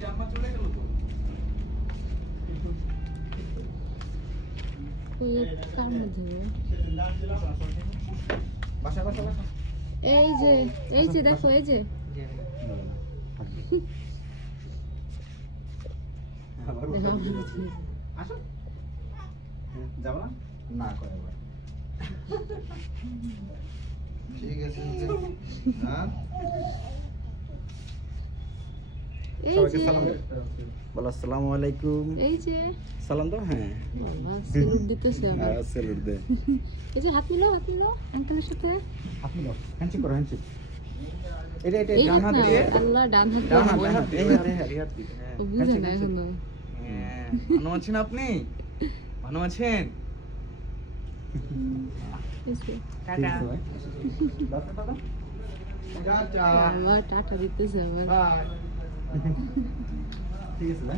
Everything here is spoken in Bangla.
জাম্মা চলে গেল তো। কার মধ্যে বাসা বাসা বাসা। এই যে দেখো এই যে আসো। যাবো না? না করে ভাই। ঠিক আছে। হ্যাঁ? এই সবাইকে যে সালাম দে। বলো আসসালামু আলাইকুম। এই যে সালাম দাও। হ্যাঁ। বাবা সেলুট দিতেছে আবার। স্যালুট দে। এই যে হাত মিলাও আঙ্কেলের সাথে। হাত মিলাও। হ্যান্ডশেক করো হ্যান্ডশেক। এটা এই ডান হাত না, দিয়ে। আল্লাহ ডান হাত ডান হাত, দিয়ে। ডান হাত। এই হাত, এই হাত দিতে। হ্যাঁ। ও বুঝে না হ্যান্ডশেক। এখনো। হ্যাঁ। ভালো আছেন আপনি? ভালো আছেন? এই যে টাটা। দাদা। টাটা। বাবা টাটা দিতেছে আবার। বাই। ঠিক আছে ভাই।